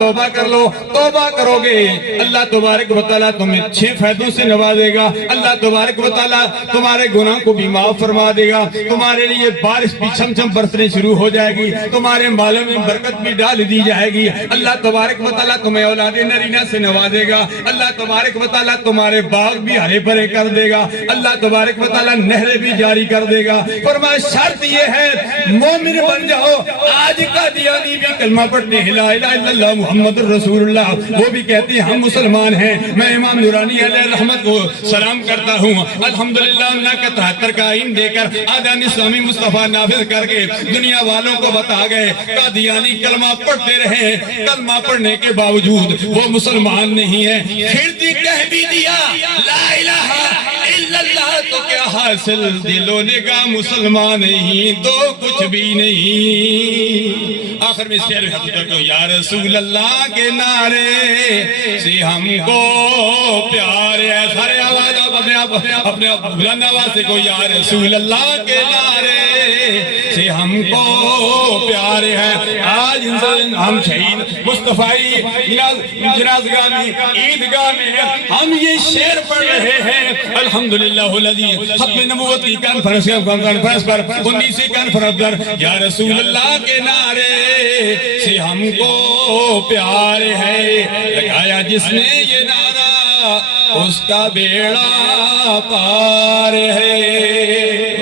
توبہ کر لو، توبہ کرو گے اللہ تبارک و تعالیٰ تمہیں 6 فائدوں سے نوازے گا۔ اللہ تبارک و تعالیٰ تمہارے گناہ کو بھی معاف فرما دے گا، تمہارے لیے بارش بھی چھم چھم برسنے شروع ہو جائے گی، تمہارے مالوں میں برکت بھی ڈال دی جائے گی۔ اللہ تبارک و تعالیٰ تمہیں اولاد نرینہ سے نوازے گا۔ اللہ تبارک و تعالیٰ تمہارے باغ بھی ہرے بھرے کر دے گا۔ اللہ تبارک و تعالیٰ نہریں بھی جاری کر دے گا۔ فرمایا شرط یہ ہے مومن بن جاؤ۔ آج کا دیانی بھی کلمہ پڑھتے ہیں لا الہ الا اللہ محمد رسول اللہ، وہ بھی کہتے ہیں ہم مسلمان ہیں۔ میں امام نورانی علیہ رحمت کو سلام کرتا ہوں۔ الحمدللہ اللہ کا 73 کا آئین دے کر آدھان اسلامی مصطفیٰ نافذ کر کے دنیا والوں کو بتا گئے قادیانی کلمہ پڑھتے رہے، کلمہ پڑھنے کے باوجود وہ مسلمان نہیں ہے۔ پھر بھی کہہ بھی دیا لا الہ الا اللہ تو کیا حاصل، دلوں نے کہا مسلمان نہیں تو کچھ بھی نہیں۔ آخر میں شعر حقیقت کو یا رسول اللہ کے نعرے سے ہم کو پیار ہے، سارے آواز اپنے بلند آواز سے کو یا رسول اللہ کے نعرے سے ہم کو پیار ہے۔ آج ہم شہید مصطفیٰ جنازگاہ میں عیدگاہ میں ہم یہ شعر پڑھ رہے ہیں الحمدللہ الذی ختم نبوت کی کانفرنس پر 19ویں کانفرنس پر یا رسول اللہ کے نعرے سے ہم کو پیار ہے، لگایا جس نے یہ نعرہ اس کا بیڑا پار ہے۔